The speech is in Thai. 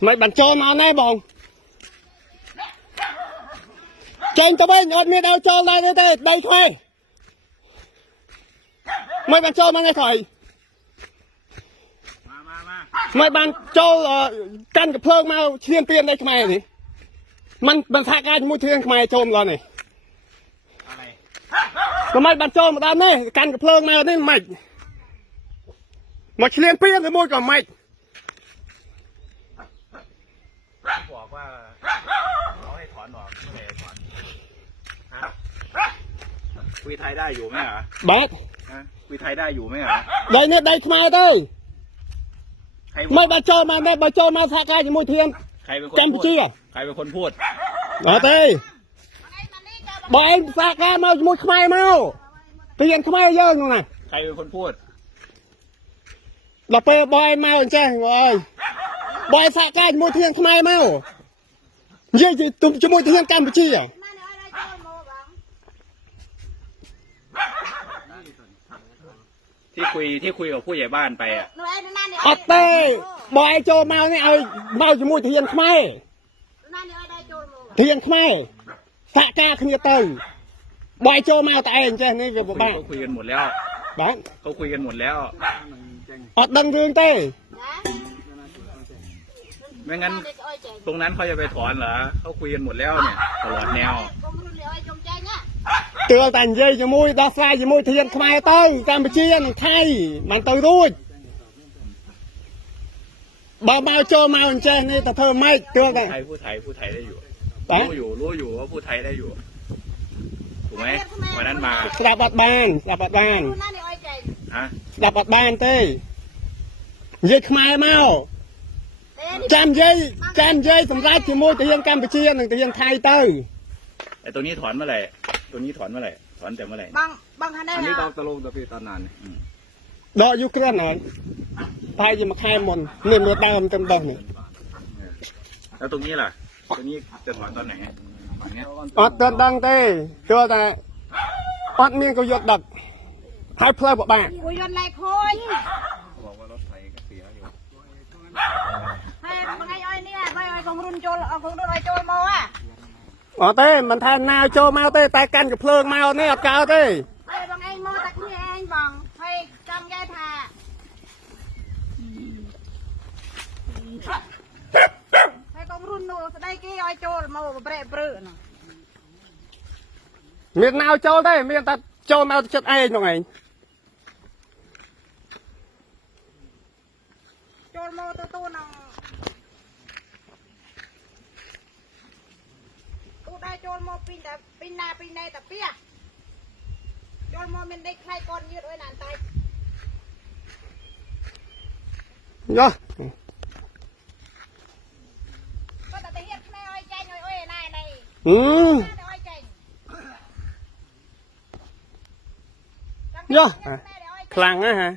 mày bắn cho nó này bông trên tao bên ở miền đâu cho lại đây đây thôi mày bắn cho nó này thôi mày bắn cho căn cái phơi mau thiên tiền đây mày gìมันทากายมุ้ยเทียนทำไมโจมเราเนี่ยทำไมบันโจมมาด้านนี้กันกับเพลิงมาเนี่ยไม่มาเชียนเปี้ยนเลยมุ้ยก่อนไม่บอกว่าเขาให้ถอนออกไม่ให้ถอนคุยไทยได้อยู่ไหมเหรอบ้าคุยไทยได้อยู่ไหมเหรอได้เนี่ยได้ทำไมได้ไม่บันโจมมาได้บันโจมมาทากายมุ้ยเทียนใครเป็นคนพูดใครเป็นคนพูดเต้บอยสากามามุดขมายมาเปลี่ยนขมายเยอะนู่นน่ะใครเป็นคนพูดเราไปบอยมาใช่บอยสากามุดเทียนขมายมาเยอะจีตุ้มจมูกเทียนกันไปชี้อ่ะที่คุยกับผู้ใหญ่บ้านไปอ่ะอัตเต้บอยโจมาเนี่ยเอาเมาจมูกเทียนขมายเทียนขมายสากาขึ้นเตยบอยโจมาแต่เองใช่นี่กับบ้านเขาคุยกันหมดแล้วบ้านเขาคุยกันหมดแล้วอัดดังเรื่องเต้ไม่งั้นตรงนั้นเขาจะไปถอนเหรอเขาคุยกันหมดแล้วเนี่ยตลอดแนวเตือนแต่เย่จมูกดอกไฟจมูกเทียนขมายเต้ยการไปชี้หนึ่งไทยมันเตยรู้บ่าวมาโจมาใช่นี่แต่เธอไม่เตือนแต่พูดไทยได้อยู่รู้อยู่ว่าพูดไทยได้อยู่ถูกไหมวันนั้นมาสลับบัดบ้านฮะสลับบัดบ้านเต้เย่ขมายเมาจำเย่สำหรับจมูกเทียนการไปชี้หนึ่งเทียนไทยเต้ยไอ้ตัวนี้ถอนเมื่อไหร่ตัวนี้ถอนเมื่อไหร่ถอนแต่เมื่อไหร่บางคันได้อันนี้ตะลงตะพีตอนนานดอกยุคนั้นหน่อยไทยจะมาแค่มนเนี่ยมือดำเต็มดอกนี่แล้วตรงนี้ล่ะตรงนี้จะถอนตอนไหนอดดังดังเต้ตัวแต่อดเมียก็ยดดักให้เพลิดบ้านกูยนไรคุยบอกว่ารถไฟก็เสียอยู่ให้บางไอ้อ้อยเนี่ยบางไอ้ของรุ่นโจลของรุ่นไอ้โจลโมอ่ะเต้มันแทนแนวโจมาเต้แต่กันกับเพลิงมาเนี่ยกาวเต้ไอ้บางไอ้โมตะกี้เองบังให้จำแย่ท่าให้ของรุ่นโน้ตได้กี่ไอ้โจลโมเปรย์เปรื้อน่ะเมียนแนวโจเต้เมียนตัดโจมาจัดไอ้ตรงไหนโจลโมตัวน้องได้โจลโมปีนแต่ปีนนาปีนในแต่เปี้ยโจลโมมันได้ใครก้อนยืดไว้นานตายเยอะก็แต่เฮียแม่อ้อยใจหน่อยอ้อยนายในเยอะคลังนะฮะ